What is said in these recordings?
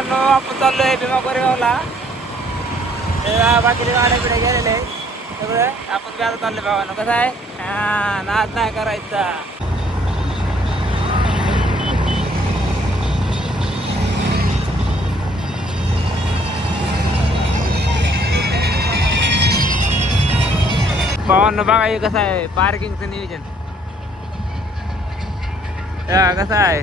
भावांनो आपण चाललोय भीमा कोरेगावला. बाकीचे गाड्या बिड्या गेलेले सगळं आपण बी आता चाललो भावानं. कसं आहे? हा नाद नाही करायचा. भावांना बघा हे कसं आहे. पार्किंगचं नियोजन. हा, कसं आहे?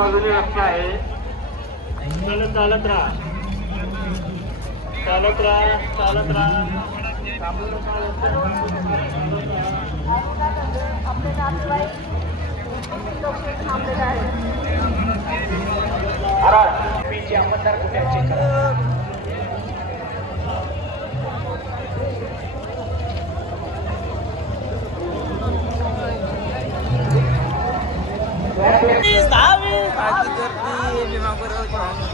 बाजूने रस्ता आहे. चालत चालत राहा. चालत राहा चालत राहा. बाकी गर्दी भीमा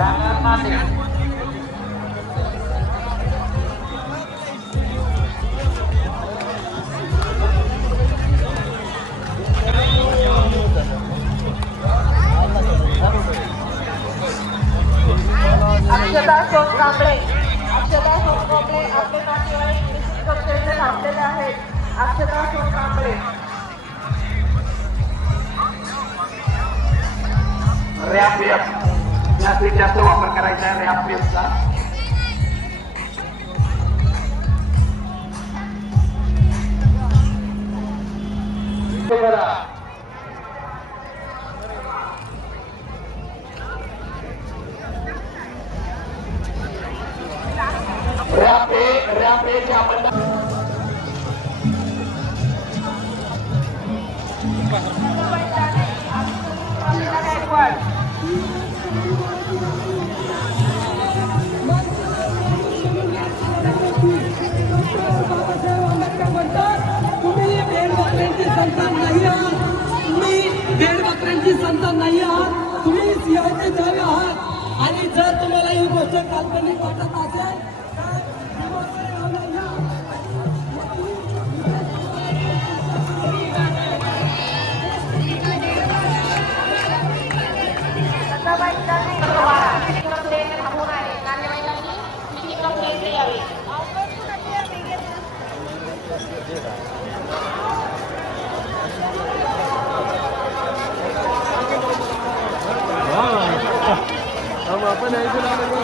ครับ जास्तीत जास्त वापर करायचा आहे रॅप रॅपचा करा रॅप रॅप ए आपण काल्पनिक वाटत असेल आपण ऐकून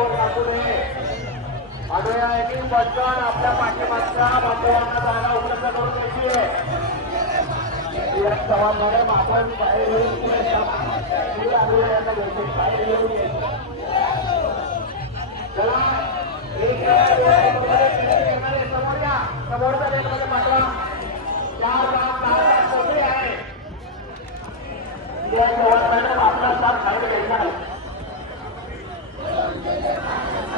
एका जागेवर नये? आंदोलन पटकन आपल्या पाठीमागच्या बांधवांना जागा उपलब्ध करून द्यायची आहे. चव्हाण मॅडम आपण बाहेर येऊन आंदोलनाला घ्यायचे बाहेर येऊन चला चार आहे. आपला साथ बाहेर घ्यायचा आहे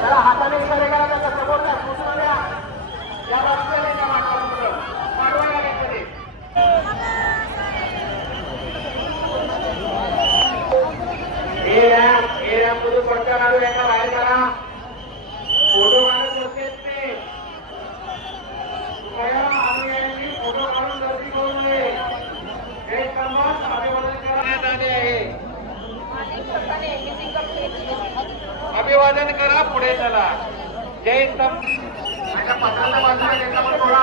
जरा हाताने इकडे करा त्याचा समोरचा दुसरा या या बाजूला नाही का पाठवा पुढं. पाठवा या लेनमध्ये. हे रॅम्प हे रॅम्प मधून पटकन आलो एका बाहेर करा फोटो काढत बसतेत ते. कृपया फोटो काढून गर्दी करू नये हे अभिवादन करण्यात आले आहे अभिवादन करा पुढे चला. जय स्तंभ माझ्या पत्राच्या बाजूला घेतला पण थोडा.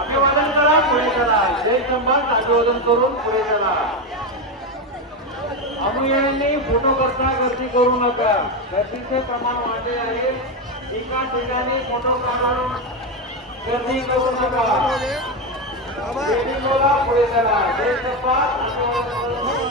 अभिवादन पुढे चला. करा जय अभिवादन करून पुढे चला. अनुयायांनी फोटो करता गर्दी करू नका गर्दीचे प्रमाण वाढले आहे एका ठिकाणी फोटो काढून गर्दी करू नका पुढे चला. जय स्तंभात अभिवादन करून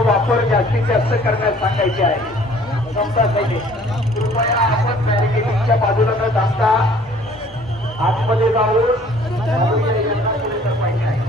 वापर जास्तीत जास्त करण्यास सांगायचे आहे. समजा पाहिजे कृपया आपण बॅरिकेडिंगच्या बाजूला न थांबता आतमध्ये जाऊन सरपायचे आहे